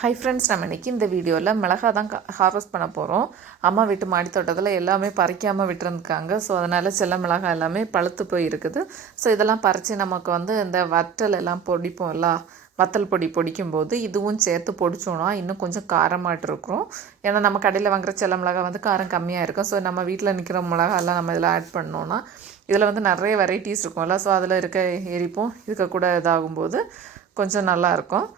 Hi friends நம்ம இன்றைக்கி இந்த வீடியோவில் மிளகா தான் ஹார்வெஸ்ட் பண்ண போகிறோம் அம்மா வீட்டு மாடித்தோட்டத்தில் எல்லாமே பறிக்காமல் விட்டுருந்துருக்காங்க. ஸோ அதனால் செல்ல மிளகா எல்லாமே பழுத்து போய் இருக்குது ஸோ இதெல்லாம் பறித்து நமக்கு வந்து இந்த வற்றல் எல்லாம் பொடிப்போம்ல வத்தல் பொடி பொடிக்கும் போது இதுவும் சேர்த்து பொடிச்சோன்னா இன்னும் கொஞ்சம் காரமாட்டு இருக்கும். ஏன்னா நம்ம கடையில் வாங்குற செல்ல மிளகா வந்து காரம் கம்மியாக இருக்கும். ஸோ நம்ம வீட்டில் நிற்கிற மிளகாலாம் நம்ம இதில் ஆட் பண்ணோன்னா இதில் வந்து நிறைய வெரைட்டிஸ் இருக்கும்ல. ஸோ அதில் இருக்க எரிப்போம். இருக்கக்கூட இதாகும்போது கொஞ்சம் நல்லாயிருக்கும்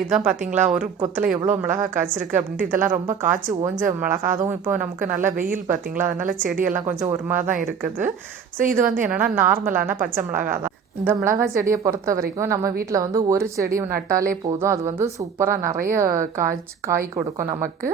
இதுதான் பார்த்தீங்களா ஒரு கொத்தில் எவ்வளோ மிளகா காய்ச்சிருக்கு அப்படின்ட்டு இதெல்லாம் ரொம்ப காய்ச்சி ஓஞ்ச மிளகா. அதுவும் இப்போ நமக்கு நல்ல வெயில் பார்த்தீங்களா அதனால் செடியெல்லாம் கொஞ்சம் ஒரு மாதிரி தான் இருக்குது. ஸோ இது வந்து என்னென்னா நார்மலான பச்சை மிளகா தான். இந்த மிளகாய் செடியை பொறுத்த வரைக்கும் நம்ம வீட்டில் வந்து ஒரு செடி நட்டாலே போதும். அது வந்து சூப்பராக நிறைய காய்ச்சி காய் கொடுக்கும் நமக்கு.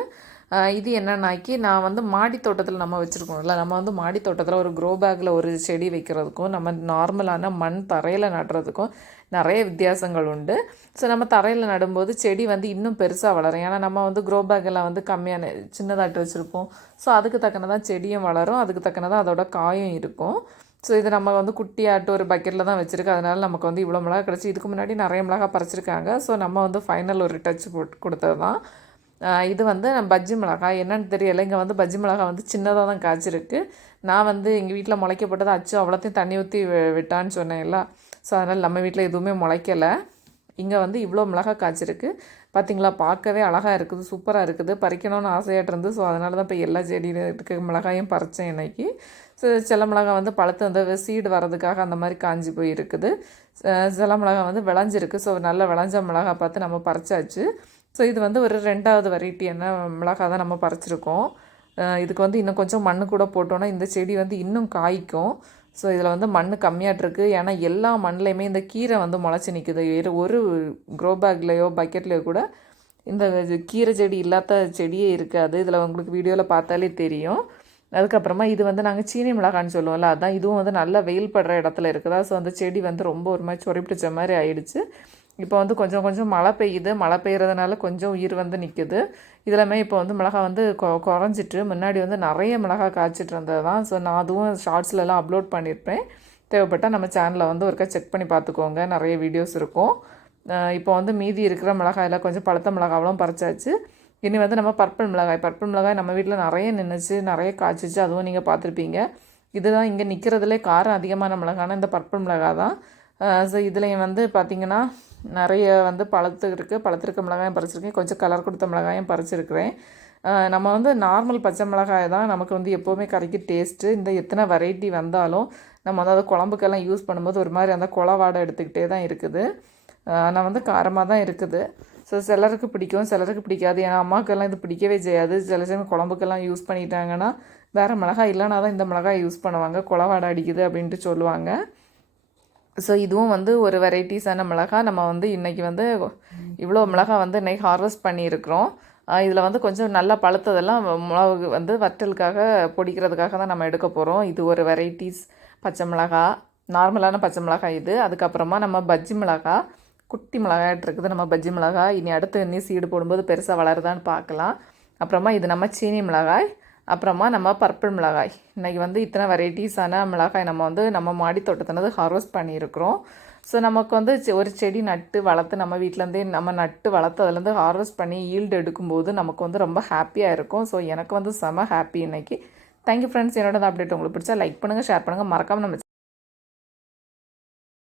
இது என்னன்னாக்கி நான் வந்து மாடி தோட்டத்தில் நம்ம வச்சுருக்கோம்ல நம்ம வந்து மாடி தோட்டத்தில் ஒரு க்ரோ பேக்கில் ஒரு செடி வைக்கிறதுக்கும் நம்ம நார்மலான மண் தரையில் நடுறதுக்கும் நிறைய வித்தியாசங்கள் உண்டு. ஸோ நம்ம தரையில் நடும்போது செடி வந்து இன்னும் பெருசாக வளரும். ஏன்னா நம்ம வந்து க்ரோ பேக்கெல்லாம் வந்து கம்மியான சின்னதாட்டு வச்சுருப்போம். ஸோ அதுக்கு தக்கனதான் செடியும் வளரும். அதுக்கு தக்கனதான் அதோட காயும் இருக்கும். ஸோ இது நம்ம வந்து குட்டியாட்டு ஒரு பக்கெட்டில் தான் வச்சுருக்கு. அதனால் நமக்கு வந்து இவ்வளோ மிளகா கிடச்சி இதுக்கு முன்னாடி நிறைய மிளகா பறிச்சிருக்காங்க. ஸோ நம்ம வந்து ஃபைனல் ஒரு டச் போட்டு கொடுத்தது தான் இது வந்து பஜ்ஜி மிளகாய். என்னென்னு தெரியலை. இங்கே வந்து பஜ்ஜி மிளகாய் வந்து சின்னதாக தான் காய்ச்சிருக்கு. நான் வந்து எங்கள் வீட்டில் முளைக்கப்பட்டது அச்சு அவ்வளோத்தையும் தண்ணி ஊற்றி விட்டான்னு சொன்னேன்ல ஸோ அதனால் நம்ம வீட்டில் எதுவுமே முளைக்கலை. இங்கே வந்து இவ்வளோ மிளகா காய்ச்சிருக்கு. பார்த்திங்களா பார்க்கவே அழகாக இருக்குது. சூப்பராக இருக்குது. பறிக்கணும்னு ஆசையாக இருந்து ஸோ அதனால தான் இப்போ எல்லா செடியில் இருக்க மிளகாயும் பறித்தேன் இன்றைக்கி ஸோ சில மிளகாய் வந்து பழுத்து வந்து சீடு வர்றதுக்காக அந்த மாதிரி காஞ்சி போய் இருக்குது சில மிளகாய் வந்து விளைஞ்சிருக்கு. ஸோ நல்ல விளைஞ்ச மிளகா பார்த்து நம்ம பறிச்சாச்சு. ஸோ இது வந்து ஒரு ரெண்டாவது வெரைட்டியான மிளகாய் தான் நம்ம பறிச்சிருக்கோம். இதுக்கு வந்து இன்னும் கொஞ்சம் மண் கூட போட்டோன்னா இந்த செடி வந்து இன்னும் காய்க்கும். ஸோ இதில் வந்து மண் கம்மியாகிட்ருக்கு ஏன்னா எல்லா மண்ணிலையுமே இந்த கீரை வந்து முளைச்சி நிற்குது ஒரு க்ரோ பேக்லேயோ பக்கெட்லேயோ கூட இந்த கீரை செடி இல்லாத செடியே இருக்காது. இதில் உங்களுக்கு வீடியோவில் பார்த்தாலே தெரியும். அதுக்கப்புறமா இது வந்து நாங்கள் சீனி மிளகான்னு சொல்லுவோம்ல அதான் இதுவும் வந்து நல்லா வெயில் படுற இடத்துல இருக்குதா? ஸோ அந்த செடி வந்து ரொம்ப ஒரு மாதிரி சொறி பிடிச்ச மாதிரி ஆயிடுச்சு. இப்போ வந்து கொஞ்சம் கொஞ்சம் மழை பெய்யுது. மழை பெய்கிறதுனால கொஞ்சம் உயிர் வந்து நிற்குது இதெல்லாமே இப்போ வந்து மிளகா வந்து கொ குறைஞ்சிட்டு முன்னாடி வந்து நிறைய மிளகா காய்ச்சிட்டு இருந்தது தான். ஸோ நான் அதுவும் ஷார்ட்ஸ்லலாம் அப்லோட் பண்ணியிருப்பேன் தேவைப்பட்டால் நம்ம சேனலில் வந்து ஒருக்கா செக் பண்ணி பார்த்துக்கோங்க. நிறைய வீடியோஸ் இருக்கும். இப்போ வந்து மீதி இருக்கிற மிளகாயில் கொஞ்சம் பழுத்த மிளகாவெல்லாம் பறிச்சாச்சு. இனி வந்து நம்ம பர்பிள் மிளகாய் பர்பிள் மிளகாய் நம்ம வீட்டில் நிறைய நின்றுச்சு நிறைய காய்ச்சிச்சு. அதுவும் நீங்கள் பார்த்துருப்பீங்க. இதுதான் இங்கே நிற்கிறதுலே காரம் அதிகமான மிளகானா? இந்த பர்பிள் மிளகாய் தான். ஸோ இதுலேயும் வந்து பார்த்திங்கன்னா நிறைய வந்து பழத்து இருக்குது பழத்திருக்க மிளகாயும் பறிச்சிருக்கேன். கொஞ்சம் கலர் கொடுத்த மிளகாயும் பறிச்சிருக்கிறேன். நம்ம வந்து நார்மல் பச்சை மிளகாய் தான் நமக்கு வந்து எப்போவுமே கறிக்கு டேஸ்ட்டு இந்த எத்தனை வெரைட்டி வந்தாலும் நம்ம வந்து அதை குழம்புக்கெல்லாம் யூஸ் பண்ணும்போது ஒரு மாதிரி அந்த குளவாடை எடுத்துக்கிட்டே தான் இருக்குது. ஆனால் வந்து காரமாக தான் இருக்குது. ஸோ சிலருக்கு பிடிக்கும் சிலருக்கு பிடிக்காது. ஏன்னா அம்மாவுக்கெல்லாம் இது பிடிக்கவே செய்யாது. சில சமயம் குழம்புக்கெல்லாம் யூஸ் பண்ணிட்டாங்கன்னா வேறு மிளகாய் இல்லைனா தான் இந்த மிளகாய் யூஸ் பண்ணுவாங்க. குளவாடை அடிக்குது அப்படின்ட்டு சொல்லுவாங்க. ஸோ இதுவும் வந்து ஒரு வெரைட்டிஸான மிளகா நம்ம வந்து இன்றைக்கி வந்து இவ்வளோ மிளகா வந்து இன்றைக்கி ஹார்வெஸ்ட் பண்ணியிருக்கிறோம். இதில் வந்து கொஞ்சம் நல்லா பழுத்ததெல்லாம் மிளகு வந்து வற்றலுக்காக பொடிக்கிறதுக்காக தான் நம்ம எடுக்க போகிறோம் இது ஒரு வெரைட்டிஸ் பச்சை மிளகா நார்மலான பச்சை மிளகாய் இது. அதுக்கப்புறமா நம்ம பஜ்ஜி மிளகா குட்டி மிளகாய்ட்டு இருக்குது நம்ம பஜ்ஜி மிளகாய் இனி அடுத்து இன்னும் சீடு போடும்போது பெருசாக வளருதான்னு பார்க்கலாம். அப்புறமா இது நம்ம சீனி மிளகாய். அப்புறமா நம்ம பர்பிள் மிளகாய். இன்றைக்கி வந்து இத்தனை வெரைட்டிஸான மிளகாய் நம்ம வந்து நம்ம மாடி தோட்டத்தினது ஹார்வெஸ்ட் பண்ணியிருக்கிறோம். ஸோ நமக்கு வந்து ஒரு செடி நட்டு வளர்த்து நம்ம வீட்டிலேருந்தே நம்ம நட்டு வளர்த்து அதுலேருந்து ஹார்வெஸ்ட் பண்ணி ஈல்டு எடுக்கும்போது நமக்கு வந்து ரொம்ப ஹாப்பியாக இருக்கும். ஸோ எனக்கு வந்து செம ஹாப்பி இன்றைக்கி தேங்க்யூ ஃப்ரெண்ட்ஸ் என்னோட அப்டேட் உங்களுக்கு பிடிச்சா லைக் பண்ணுங்கள் ஷேர் பண்ணுங்கள் மறக்காமல் நம்ம